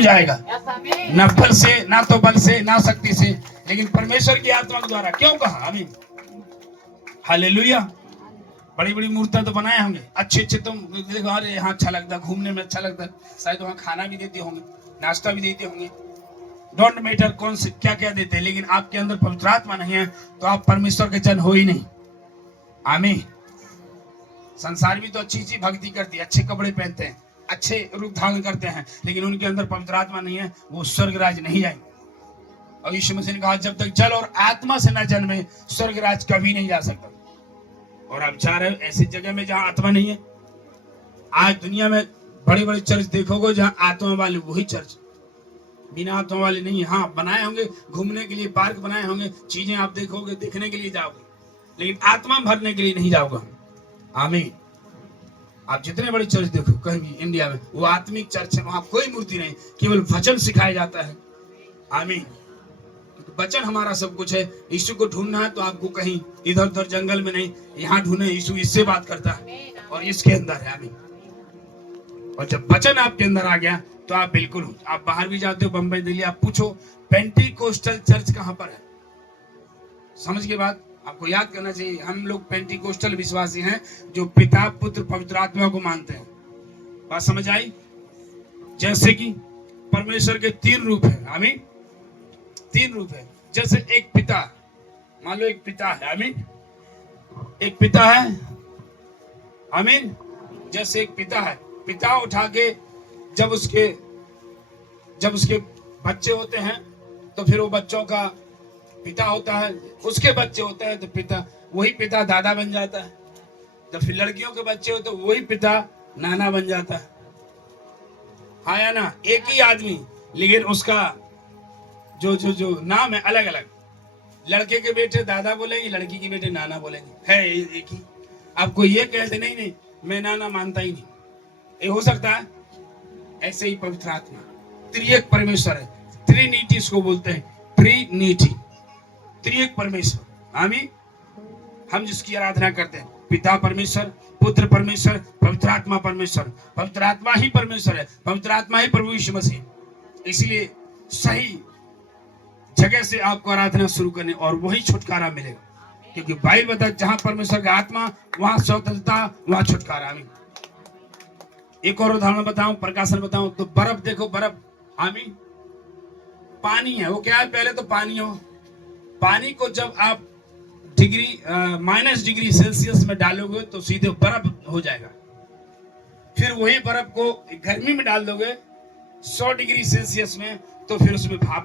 जाएगा, न बल से, ना तो बल से, ना शक्ति से, लेकिन परमेश्वर की आत्मा के द्वारा। क्यों कहा? आमीन, हालेलुया। बड़ी बड़ी मूर्तियां तो बनाए होंगे, अच्छे अच्छे, तुम देखो अरे यहाँ अच्छा लगता, घूमने में अच्छा लगता, शायद वहाँ खाना भी देते होंगे, नाश्ता भी देते होंगे, डोंट मैटर कौन से क्या क्या देते हैं, लेकिन आपके अंदर पवित्र आत्मा नहीं है तो आप परमेश्वर के जन हो ही नहीं। आमीन। संसार भी तो अच्छी अच्छी भक्ति करती है, अच्छे कपड़े पहनते हैं, अच्छे रूप धारण करते हैं, लेकिन उनके अंदर पवित्र आत्मा नहीं है, वो स्वर्ग राज नहीं जाएंगे। और यीशु मसीह ने कहा जब तक जल और आत्मा से न जन्मे स्वर्ग राज कभी नहीं जा सकता। और आप जा रहे हो ऐसी जगह में जहां आत्मा नहीं है। आज दुनिया में बड़े बड़े चर्च देखोगे जहां आत्मा वाले, वही चर्च, बिना आत्मा वाले नहीं है। हाँ, बनाए होंगे घूमने के लिए, पार्क बनाए होंगे, चीजें आप देखोगे, देखने के लिए जाओगे, लेकिन आत्मा भरने के लिए नहीं जाओगे। आमीन। आप जितने बड़े चर्च देखो कहीं भी इंडिया में, वो आत्मिक चर्च है, वहां कोई मूर्ति नहीं, केवल वचन सिखाया जाता है। आमीन। वचन हमारा सब कुछ है। यीशु को ढूंढना है तो आपको कहीं इधर उधर जंगल में नहीं, यहाँ ढूंढे। यीशु इससे बात करता है और इसके अंदर है। आमीन। और जब वचन आपके अंदर आ गया तो आप बिल्कुल हो। आप बाहर भी जाते हो, बंबई दिल्ली, आप पूछो पेंटिकोस्टल चर्च कहां पर है, समझ के बाद आपको याद करना चाहिए। हम लोग पेंटिकोस्टल विश्वासी हैं जो पिता, पुत्र, पवित्र आत्मा को मानते हैं। बात समझ आई? जैसे कि परमेश्वर के 3 रूप है। आमीन। 3 रूप है। जैसे एक पिता, मान लो एक पिता है। आमीन। एक पिता है। आमीन। जैसे एक पिता है, पिता उठा के जब उसके बच्चे होते हैं तो फिर वो बच्चों का पिता होता है, उसके बच्चे होते हैं तो पिता, वही पिता दादा बन जाता है। तो फिर लड़कियों के बच्चे हो तो वही पिता नाना बन जाता है। हाँ या ना? एक ही आदमी, लेकिन उसका जो नाम है अलग अलग। लड़के के बेटे दादा बोलेंगे, लड़की के बेटे नाना बोलेंगे, है एक ही। आपको ये कहते नहीं मैं नाना मानता ही नहीं, ये हो सकता है? ऐसे ही पवित्र आत्मा त्रिएक परमेश्वर है। ट्रिनिटी इसको बोलते हैं, ट्रिनिटी, त्रिएक परमेश्वर। आमीन। हम जिसकी आराधना करते हैं, पिता परमेश्वर, पुत्र परमेश्वर, पवित्र आत्मा परमेश्वर। पवित्र आत्मा ही परमेश्वर है, पवित्र आत्मा ही प्रभु यीशु मसीह। इसलिए सही जगह से आपको आराधना शुरू करने और वही छुटकारा मिलेगा, क्योंकि बाइबल बताता है जहां परमेश्वर का आत्मा वहां स्वतंत्रता, वहां छुटकारा। आमीन। एक और उदाहरण बताऊं, प्रकाशन बताऊं तो बर्फ देखो, बर्फ। आमीन। पानी है, वो क्या है? पहले तो पानी हो, पानी को जब आप -डिग्री सेल्सियस में डालोगे तो सीधे बर्फ हो जाएगा। फिर वही बर्फ को गर्मी में डाल दोगे 100 डिग्री सेल्सियस में, तो फिर उसमें भाप